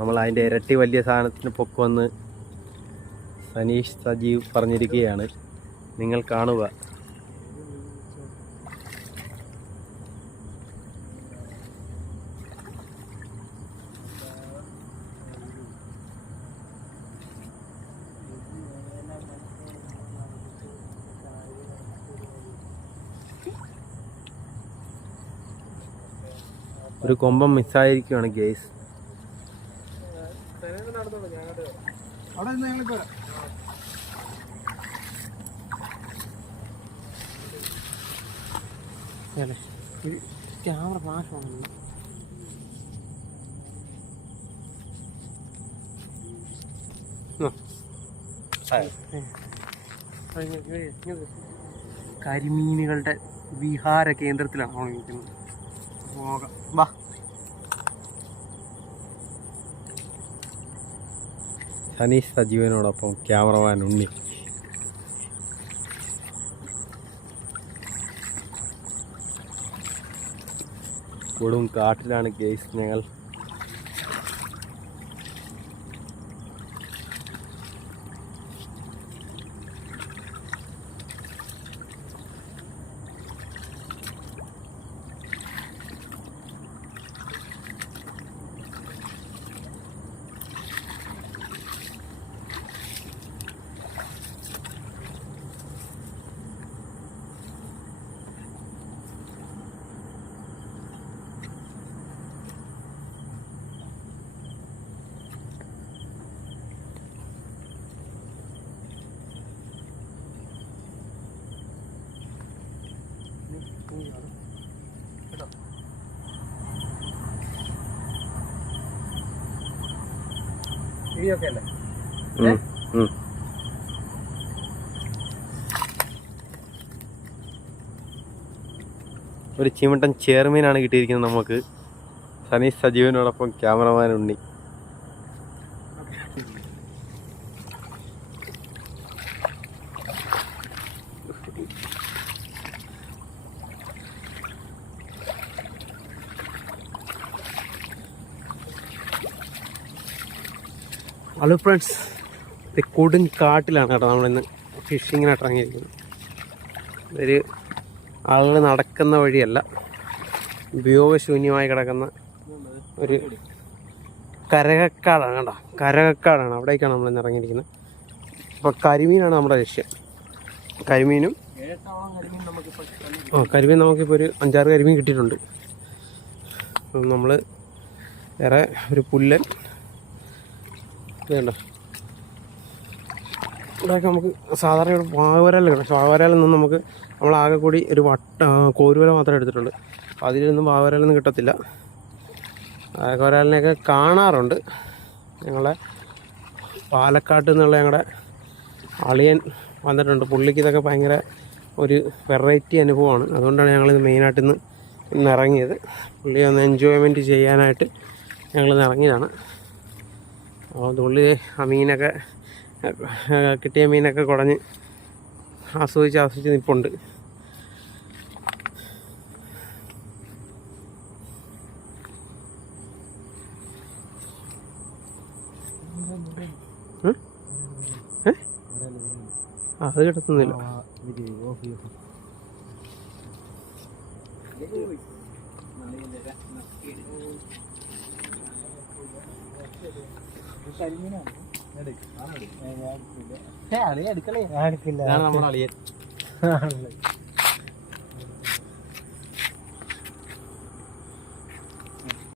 നമ്മൾ അതിൻ്റെ ഇരട്ടി വലിയ സാധനത്തിന് പൊക്കുമെന്ന് സനീഷ് സജീവ് പറഞ്ഞിരിക്കുകയാണ്. നിങ്ങൾ കാണുക. ഒരു കൊമ്പം മിസ്സായിരിക്കുകയാണ് ഗേസ്. ക്യാമറ ഫ്ലാഷ് കരിമീനുകളുടെ വിഹാര കേന്ദ്രത്തിലാണ് നമ്മൾ നിൽക്കുന്നത്. പോകാം വാ. സനീഷ് സജീവനോടൊപ്പം ക്യാമറമാൻ ഉണ്ണി. കൊടും കാട്ടിലാണ് ഗേസ് ഞങ്ങൾ. ഒരു ചീമട്ടൻ ചെയർമീനാണ് കിട്ടിയിരിക്കുന്നത് നമുക്ക്. സനീഷ് സജീവനോടൊപ്പം ക്യാമറമാൻ ഉണ്ണി. ഹലോ ഫ്രണ്ട്സ്, കൊടും കാട്ടിലാണ് കേട്ടോ നമ്മളിന്ന് ഫിഷിങ്ങിനായിട്ട് ഇറങ്ങിയിരിക്കുന്നത്. ഒരു ആളുകൾ നടക്കുന്ന വഴിയല്ല, ഉപയോഗശൂന്യമായി കിടക്കുന്ന ഒരു കരകക്കാടാണ് കേട്ടോ. കരകക്കാടാണ്, അവിടേക്കാണ് നമ്മളിന്ന് ഇറങ്ങിയിരിക്കുന്നത്. അപ്പോൾ കരിമീനാണ് നമ്മുടെ ലക്ഷ്യം. കരിമീനും കരിമീൻ നമുക്കിപ്പോൾ ഒരു 5-6 കരിമീൻ കിട്ടിയിട്ടുണ്ട്. നമ്മൾ വേറെ ഒരു പുല്ലൻ വേണ്ട. ഇവിടെയൊക്കെ നമുക്ക് സാധാരണ ഇവിടെ വാവരാല കിട്ടും. പക്ഷെ വാവരാലിൽ നിന്ന് നമുക്ക് നമ്മളാകെ കൂടി ഒരു കോരുവല മാത്രമേ എടുത്തിട്ടുള്ളൂ. അപ്പോൾ അതിലൊന്നും വാവരാലൊന്നും കിട്ടത്തില്ല. വാവരാലിനെയൊക്കെ കാണാറുണ്ട്. ഞങ്ങളുടെ പാലക്കാട്ട് നിന്നുള്ള ഞങ്ങളുടെ അളിയൻ വന്നിട്ടുണ്ട്. പുള്ളിക്ക് ഇതൊക്കെ ഭയങ്കര ഒരു വെറൈറ്റി അനുഭവമാണ്. അതുകൊണ്ടാണ് ഞങ്ങളിത് മെയിനായിട്ട് ഇന്ന് ഇറങ്ങിയത്. പുള്ളി ഒന്ന് എൻജോയ്മെൻറ്റ് ചെയ്യാനായിട്ട് ഞങ്ങളിന്ന് ഇറങ്ങിയതാണ്. അപ്പോൾ തുള്ളി ആ മീനൊക്കെ കിട്ടിയ മീനൊക്കെ കുടഞ്ഞ് ആസ്വദിച്ച് നിൽപ്പുണ്ട്. അത് കിടത്തുന്നില്ല. നമ്മുടെ അളിയൻ